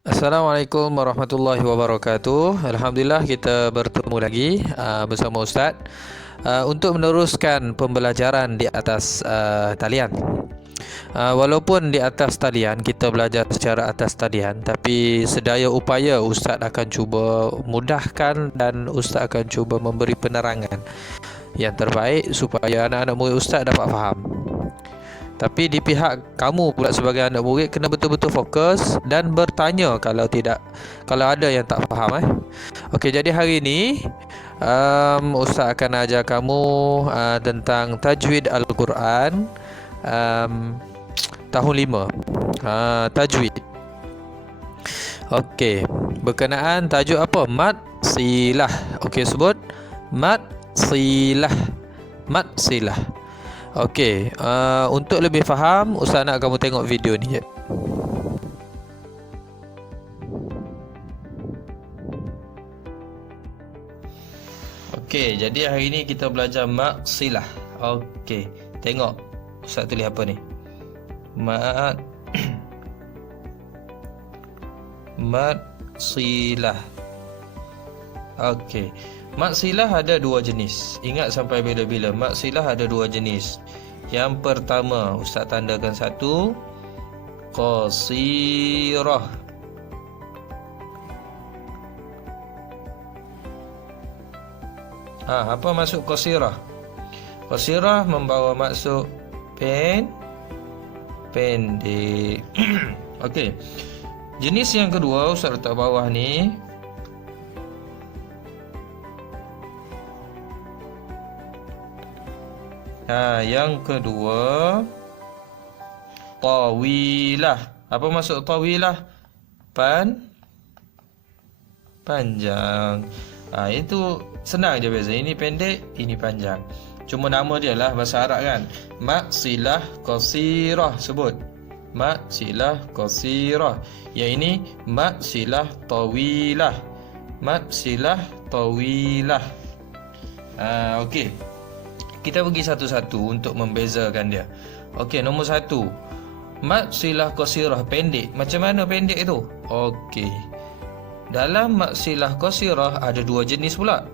Assalamualaikum warahmatullahi wabarakatuh. Alhamdulillah kita bertemu lagi bersama Ustaz untuk meneruskan pembelajaran di atas talian. Walaupun di atas talian kita belajar secara atas talian, tapi sedaya upaya Ustaz akan cuba mudahkan dan Ustaz akan cuba memberi penerangan yang terbaik supaya anak-anak murid Ustaz dapat faham. Tapi di pihak kamu pula sebagai anak murid kena betul-betul fokus dan bertanya kalau ada yang tak faham. Okey, jadi hari ini Ustaz akan ajar kamu tentang tajwid Al-Quran tahun 5. Tajwid. Okey, berkenaan tajuk apa? Mad silah. Okey, sebut mad silah. Mad silah. Okey, untuk lebih faham, Ustaz nak kamu tengok video ni je. Okey, jadi hari ni kita belajar maksilah. Okey, tengok Ustaz tulis apa ni? Mat maksilah. Okey. Maksilah ada dua jenis. Ingat sampai bila-bila. Maksilah ada dua jenis. Yang pertama, Ustaz tandakan satu, qasirah. Apa maksud qasirah? Qasirah membawa maksud pendek. Okey. Jenis yang kedua Ustaz letak bawah ni, yang kedua tawilah. Apa maksud tawilah? Panjang. Itu senang je beza. Ini pendek, ini panjang. Cuma nama dia lah bahasa Arab kan. Maksilah qasirah, sebut maksilah qasirah. Yang ini maksilah tawilah. Maksilah tawilah. Okey. Kita pergi satu-satu untuk membezakan dia. Okey, nombor satu, maksilah qasirah, pendek. Macam mana pendek itu? Okey, dalam maksilah qasirah ada dua jenis pula.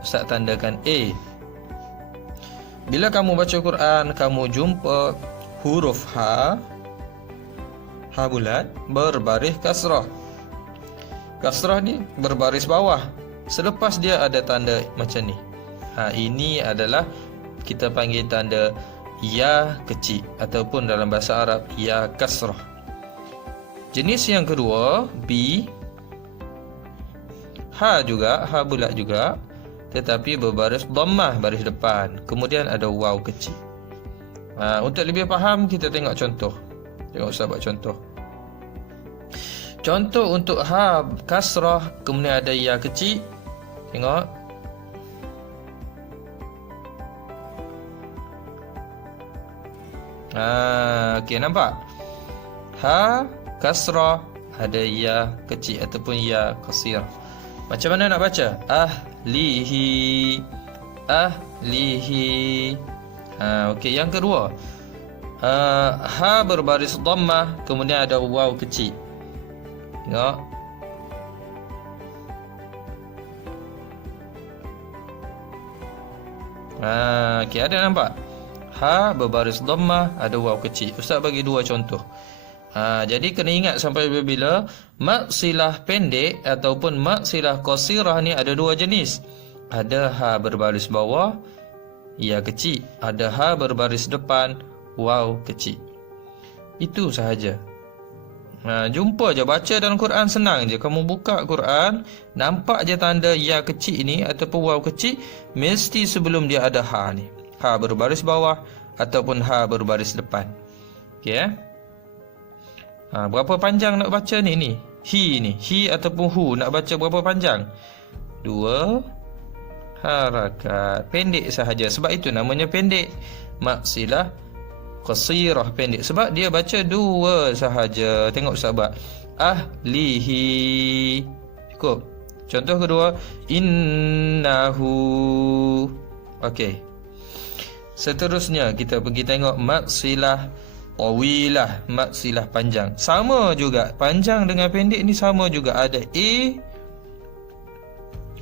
Ustaz tandakan A. Bila kamu baca Quran, kamu jumpa huruf ha bulat berbaris kasrah. Kasrah ni berbaris bawah. Selepas dia ada tanda macam ni. Ini adalah kita panggil tanda ya kecil ataupun dalam bahasa Arab ya kasrah. Jenis yang kedua B, juga, ha bulat juga, tetapi berbaris dhammah baris depan. Kemudian ada waw kecil. Untuk lebih faham kita tengok contoh. Tengok Ustaz buat contoh. Contoh untuk ha kasrah kemudian ada ya kecil. Tengok. Okey, nampak? Ha kasrah ada ya kecil ataupun ya qasirah. Macam mana nak baca? Ahlihi. Okey, yang kedua. Ha berbaris dhammah kemudian ada waw kecil. Tengok. Okey, ada nampak? Ha berbaris dhammah ada waw kecil. Ustaz bagi dua contoh. Jadi kena ingat sampai bila maksilah pendek ataupun maksilah qasirah ni ada dua jenis. Ada ha berbaris bawah ya kecil, ada ha berbaris depan waw kecil. Itu sahaja. Jumpa je, baca dalam Quran senang je. Kamu buka Quran, nampak je tanda ya kecil ni ataupun waw kecil, mesti sebelum dia ada ha ni. Ha berbaris bawah ataupun ha berbaris depan. Okey. Berapa panjang nak baca ni? Hi ataupun hu nak baca berapa panjang? 2 harakat. Pendek sahaja. Sebab itu namanya pendek. Maksilah qasirah, pendek sebab dia baca 2 sahaja. Tengok Ustaz buat. Ahlihi. Cukup. Contoh kedua, innahu. Okey. Seterusnya kita pergi tengok maksilah tawilah, mat silah panjang. Sama juga, panjang dengan pendek ni sama juga. Ada A,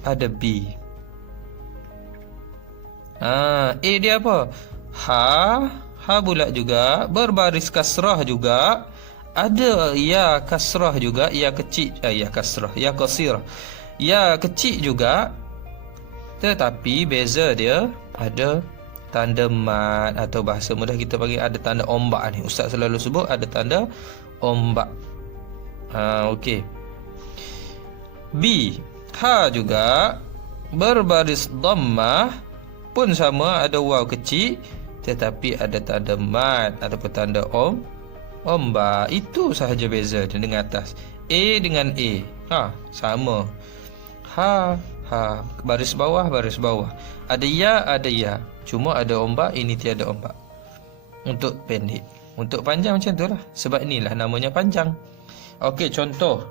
ada B. A dia apa? Ha bulat juga, berbaris kasrah juga. Ada ya kasrah juga, ya kecil, ya kasrah, ya qasirah. Ya kecil juga. Tetapi beza dia ada tanda mat, atau bahasa mudah kita panggil ada tanda ombak ni. Ustaz selalu sebut ada tanda ombak. Okey. B, ha juga, berbaris dhammah, pun sama, ada waw kecil tetapi ada tanda mat ataupun tanda ombak. Itu sahaja beza dia dengan atas. A dengan A, sama. Ha, baris bawah. Ada ya, cuma ada ombak, ini tiada ombak. Untuk pendek. Untuk panjang macam tu lah. Sebab inilah namanya panjang. Okey, contoh.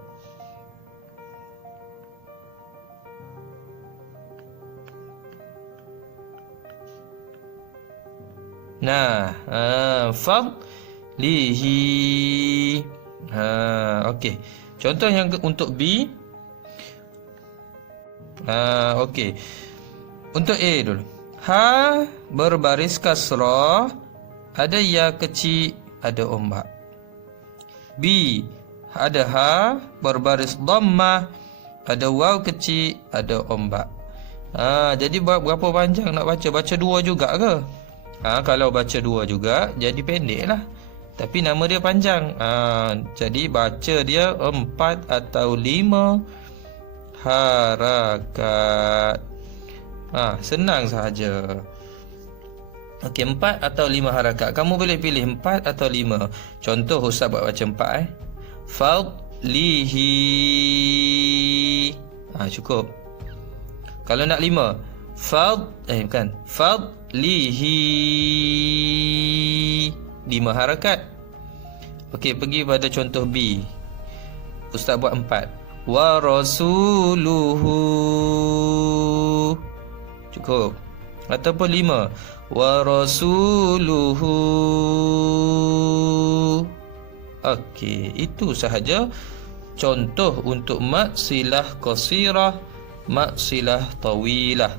Nah, fadlihi. Okey. Contoh yang untuk B. Okey. Untuk A dulu. Ha berbaris kasrah, ada ya kecil, ada ombak. B, ada ha berbaris dhammah, ada waw kecil, ada ombak. Jadi berapa panjang nak baca? Baca dua juga ke? Kalau baca dua juga, jadi pendek lah. Tapi nama dia panjang. Jadi baca dia 4 atau 5 harakat. Senang sahaja. Okey, 4 atau 5 harakat. Kamu boleh pilih 4 atau 5. Contoh Ustaz buat baca 4 Fadlihi. Cukup. Kalau nak 5, Fadlihi. 5 harakat. Okey, pergi pada contoh B. Ustaz buat 4. Wa rasuluhu. Cukup. Ataupun 5. Wa rasuluhu. Okey, itu sahaja contoh untuk mat silah qasirah, mat silah tawilah.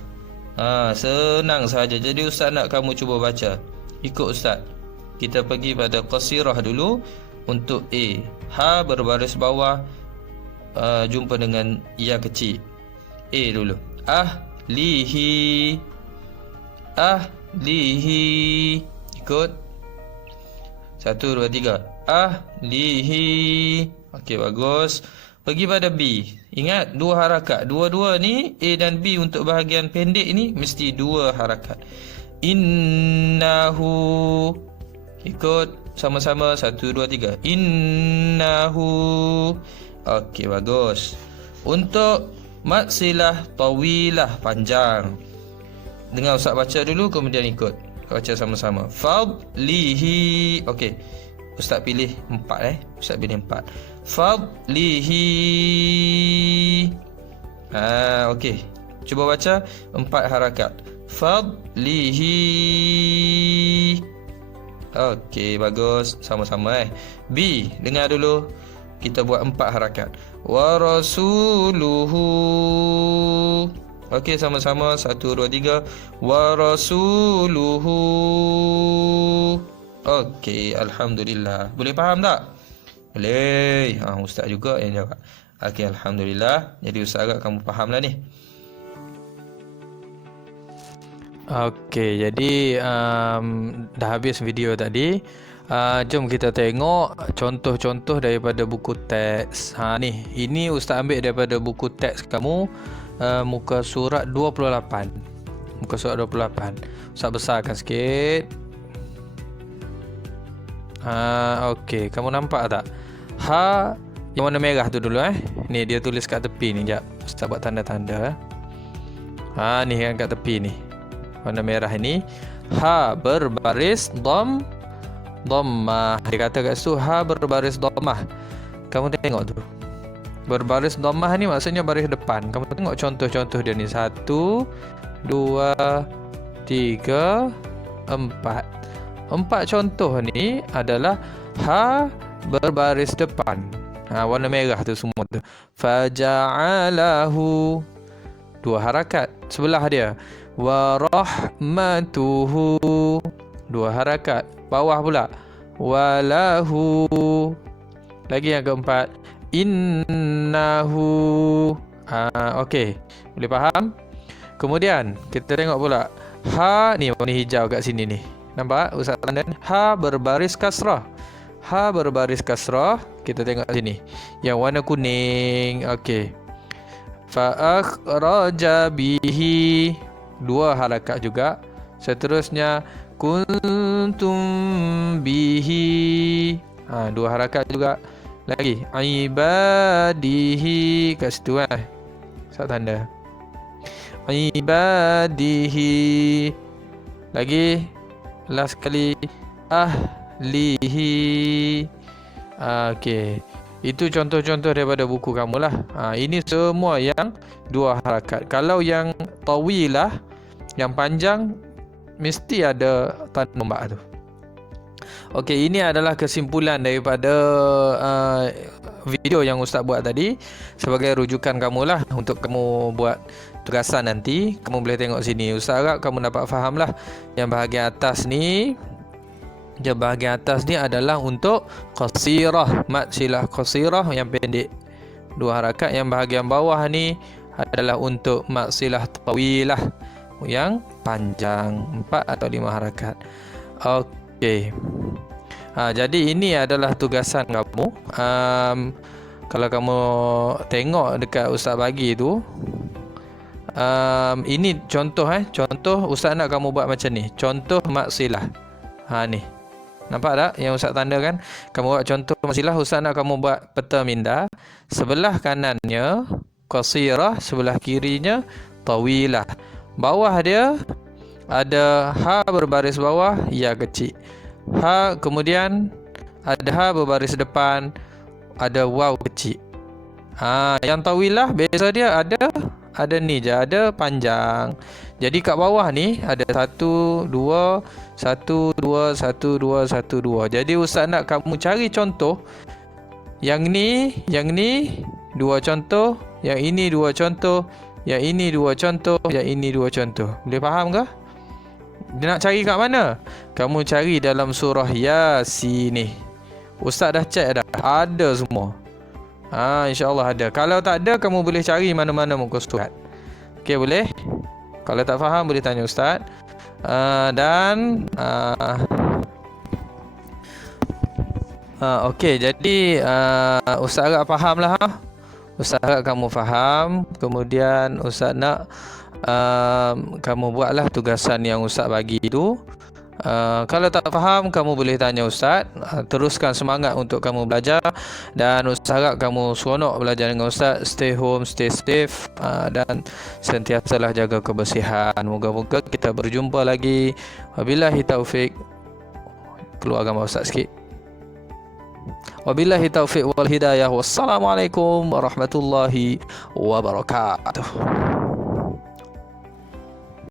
Senang sahaja. Jadi Ustaz nak kamu cuba baca. Ikut Ustaz. Kita pergi pada qasirah dulu. Untuk A, ha berbaris bawah, jumpa dengan ya kecil. A dulu. Ahlihi. Ikut. 1, 2, 3. Ahlihi. Okey, bagus. Pergi pada B. Ingat 2 harakat. Dua-dua ni A dan B untuk bahagian pendek ni mesti 2 harakat. Innahu. Ikut sama-sama. 1, 2, 3. Innahu. Okey, bagus. Untuk mat silah tawilah, panjang. Dengar Ustaz baca dulu, kemudian ikut. Baca sama-sama. Fadlihi. Okey. Ustaz pilih 4 Ustaz pilih 4. Fadlihi. Okey. Cuba baca 4 harakat. Fadlihi. Okey, bagus. Sama-sama B, dengar dulu. Kita buat 4 harakat. Wa rasuluhu. Okey, sama-sama. 1, 2, 3. Wa rasuluhu. Okey, alhamdulillah. Boleh faham tak? Boleh. Ustaz juga yang jawab. Okey, alhamdulillah. Jadi Ustaz agak kamu faham lah ni. Okey, jadi dah habis video tadi. Jom kita tengok contoh-contoh daripada buku teks. Ni, ini Ustaz ambil daripada buku teks kamu, muka surat 28. Muka surat 28. Ustaz besarkan sikit. Okey, kamu nampak tak? Ha yang warna merah tu dulu Ni dia tulis kat tepi ni, jap. Ustaz buat tanda-tanda. Ni kan kat tepi ni. Warna merah ini. Ha berbaris dhammah. Dia kata kat situ ha berbaris dhammah. Kamu tengok tu. Berbaris dhammah ni maksudnya baris depan. Kamu tengok contoh-contoh dia ni. 1, 2, 3, 4. 4 contoh ni adalah ha berbaris depan. Warna merah tu semua tu. Faja'alahu, 2 harakat sebelah dia. Wa rahmatuhu, 2 harakat bawah pula. Walahu. Lagi yang keempat, innahu. Okey, boleh faham? Kemudian kita tengok pula ha ni, warna hijau kat sini ni. Nampak Ustaz tanda? Ha berbaris kasrah. Ha berbaris kasrah. Kita tengok sini. Yang warna kuning. Okey. Fa akhraja bihi, 2 harakat juga. Seterusnya kuntum bihi, 2 harakat juga. Lagi ibadihi, kat situ Ustaz tanda. Ibadihi. Lagi last kali ahlihi. Okey. Itu contoh-contoh daripada buku kamu lah. Ini semua yang 2 harakat. Kalau yang tawilah, yang panjang, mesti ada tanda nombak tu. Okey, ini adalah kesimpulan daripada video yang Ustaz buat tadi. Sebagai rujukan kamulah untuk kamu buat tugasan nanti. Kamu boleh tengok sini. Ustaz harap kamu dapat faham lah. Yang bahagian atas ni, adalah untuk qasirah, mat silah qasirah yang pendek, 2 harakat. Yang bahagian bawah ni adalah untuk mat silah tawilah yang panjang, 4 atau 5 harakat. Okey. Jadi ini adalah tugasan kamu. Kalau kamu tengok dekat Ustaz bagi tu, ini contoh contoh Ustaz nak kamu buat macam ni. Contoh mat silah. Ni. Nampak tak yang Ustaz tanda kan? Kamu buat contoh mat silah. Ustaz nak kamu buat peta minda. Sebelah kanannya qasirah, sebelah kirinya tawilah. Bawah dia ada ha berbaris bawah, ya kecil. Ha, kemudian ada ha berbaris depan, ada waw kecil. Yang tawilah biasa dia ada ni je, ada panjang. Jadi kat bawah ni ada 1 2 1 2 1 2 1 2. Jadi Ustaz nak kamu cari contoh. Yang ni 2 contoh, yang ini 2 contoh, yang ini 2 contoh, yang ini 2 contoh. Boleh faham ke? Dia nak cari kat mana? Kamu cari dalam surah Yasin ni. Ustaz dah check dah. Ada semua. InsyaAllah ada. Kalau tak ada, kamu boleh cari mana-mana muka surat. Okey, boleh? Kalau tak faham, boleh tanya Ustaz. Okey, jadi Ustaz agak faham lah. Ustaz agak kamu faham. Kemudian Ustaz nak kamu buatlah tugasan yang Ustaz bagi tu. Kalau tak faham, kamu boleh tanya Ustaz. Teruskan semangat untuk kamu belajar. Dan Ustaz harap kamu seronok belajar dengan Ustaz. Stay home, stay safe, dan sentiasalah jaga kebersihan. Moga-moga kita berjumpa lagi. Wabillahi taufik. Keluar gambar Ustaz sikit. Wabillahi taufik wal hidayah. Wassalamualaikum warahmatullahi wabarakatuh.